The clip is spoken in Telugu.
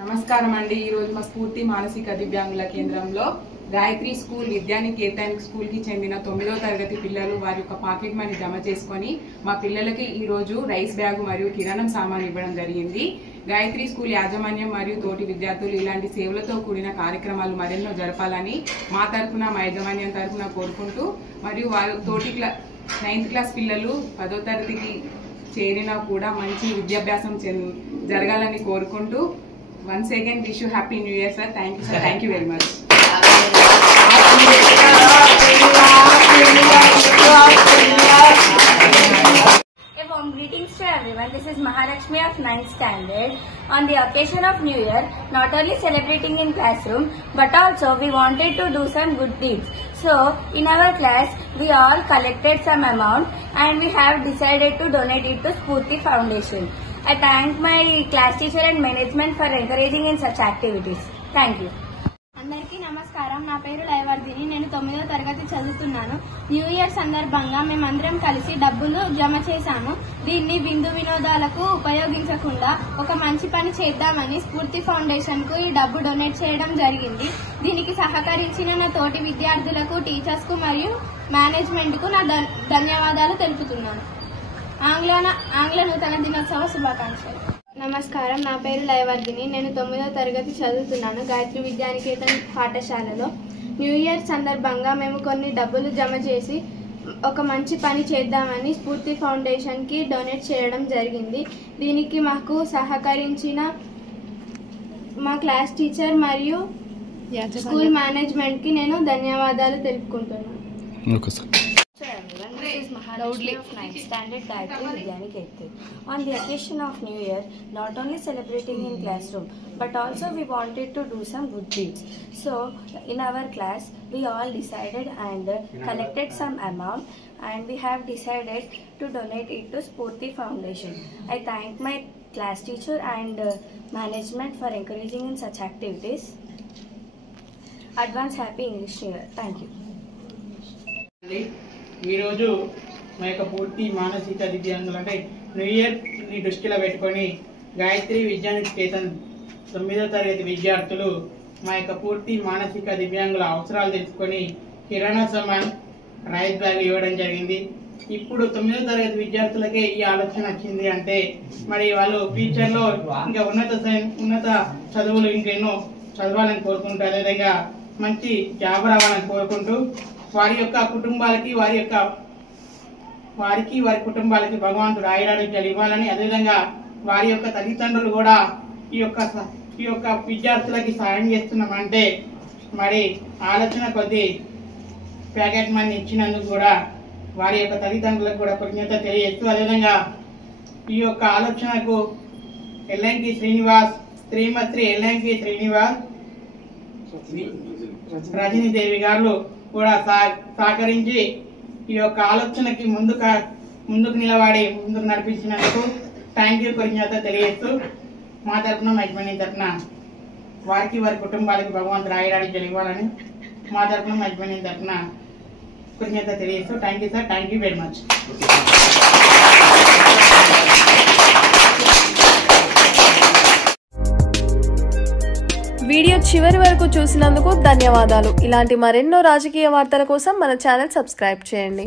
నమస్కారం అండి. ఈ రోజు మా స్ఫూర్తి మానసిక దివ్యాంగుల కేంద్రంలో గాయత్రి స్కూల్ విద్యానికేతన్ స్కూల్ కి చెందిన 9వ తరగతి పిల్లలు వారి యొక్క పాకెట్ మనీ జమ చేసుకొని మా పిల్లలకి ఈ రోజు రైస్ బ్యాగ్ మరియు కిరాణం సామాన్ ఇవ్వడం జరిగింది. గాయత్రి స్కూల్ యాజమాన్యం మరియు తోటి విద్యార్థులు ఇలాంటి సేవలతో కూడిన కార్యక్రమాలు మరెన్నో జరపాలని మా తరఫున మా యాజమాన్యం తరఫున కోరుకుంటూ మరియు వారు తోటి 9th క్లాస్ పిల్లలు 10వ తరగతికి చేరినా కూడా మంచి విద్యాభ్యాసం జరగాలని కోరుకుంటూ once again wish you happy new year sir. Thank you sir. Thank you very much. Warm greetings to everyone. This is Mahalakshmi of 9th standard. On the occasion of New Year, not only celebrating in classroom, but also we wanted to do some good deeds. So, in our class, we all collected some amount and we have decided to donate it to Spurti Foundation. I thank my class teacher and management for encouraging in such activities. Thank you. అందరికీ నమస్కారం. నా పేరు లయవర్ధిని. నేను 9వ తరగతి చదువుతున్నాను. న్యూ ఇయర్ సందర్భంగా మేమందరం కలిసి డబ్బులు జమ చేశాము. దీన్ని విందు వినోదాలకు ఉపయోగించకుండా ఒక మంచి పని చేద్దామని స్ఫూర్తి ఫౌండేషన్ కు ఈ డబ్బు డొనేట్ చేయడం జరిగింది. దీనికి సహకరించిన నా తోటి విద్యార్థులకు, టీచర్స్ కు మరియు మేనేజ్మెంట్ కు నా ధన్యవాదాలు తెలుపుతున్నాను. ఆంగ్ల నూతన దినోత్సవ శుభాకాంక్షలు. నమస్కారం. నా పేరు లయవర్ధిని. నేను 9వ తరగతి చదువుతున్నాను గాయత్రి విద్యానికేతన్ పాఠశాలలో. న్యూ ఇయర్ సందర్భంగా మేము కొన్ని డబ్బులు జమ చేసి ఒక మంచి పని చేద్దామని స్ఫూర్తి ఫౌండేషన్కి డొనేట్ చేయడం జరిగింది. దీనికి మాకు సహకరించిన మా క్లాస్ టీచర్ మరియు స్కూల్ మేనేజ్మెంట్కి నేను ధన్యవాదాలు తెలుపుకుంటున్నాను. This is Mahalakshmi of 9th standard Gayatri Vidyaniketan. On the occasion of New Year, not only celebrating in classroom, but also we wanted to do some good deeds. So, in our class, we all decided and collected some amount and we have decided to donate it to Spurti Foundation. I thank my class teacher and management for encouraging in such activities. Advance Happy English New Year. Thank you. ఈరోజు మా యొక్క పూర్తి మానసిక దివ్యాంగులు అంటే న్యూ ఇయర్ని దృష్టిలో పెట్టుకొని గాయత్రి విద్యానికేతన్ 9వ తరగతి విద్యార్థులు మా యొక్క పూర్తి మానసిక దివ్యాంగుల అవసరాలు తెలుసుకొని కిరాణా సామాన్ రైస్ బ్యాగ్ ఇవ్వడం జరిగింది. ఇప్పుడు 9వ తరగతి విద్యార్థులకే ఈ ఆలోచన వచ్చింది అంటే మరి వాళ్ళు ఫ్యూచర్లో ఇంకా ఉన్నత చదువులు ఇంకెన్నో చదవాలని కోరుకుంటూ అదేవిధంగా మంచి జాబ్ రావాలని కోరుకుంటూ వారి యొక్క కుటుంబాలకి వారి కుటుంబాలకి భగవంతుడు ఆయురారోగ్యాలు ఇవ్వాలని అదేవిధంగా వారి యొక్క తల్లిదండ్రులు కూడా ఈ యొక్క విద్యార్థులకి సాయం చేస్తున్నామంటే మరి ఆలోచన కొద్ది ప్యాకెట్ మనీ ఇచ్చినందుకు కూడా వారి యొక్క తల్లిదండ్రులకు కూడా కృతజ్ఞత తెలియజేస్తూ అదేవిధంగా ఈ యొక్క ఆలోచనకు ఎల్లంకి శ్రీనివాస్ శ్రీమతి ఎల్లంకి శ్రీనివాస్ రజనీదేవి గారు కూడా సహకరించి ఈ యొక్క ఆలోచనకి ముందుకు నిలబడి ముందుకు నడిపించినందుకు థ్యాంక్ యూ కృతజ్ఞత తెలియజేస్తూ మా తరఫున యజమాని తరఫున వారి కుటుంబాలకి భగవంతుడు ఆయురారోగ్యాలు ఇవ్వాలని మా తరఫున యజమాని తరఫున కృతజ్ఞత తెలియజేస్తూ thank you sir. Thank you very much. Video చివరి వరకు చూసినందుకు ధన్యవాదాలు. ఇలాంటి మరెన్నో రాజకీయ వార్తల కోసం మన ఛానల్ సబ్స్క్రైబ్ చేయండి.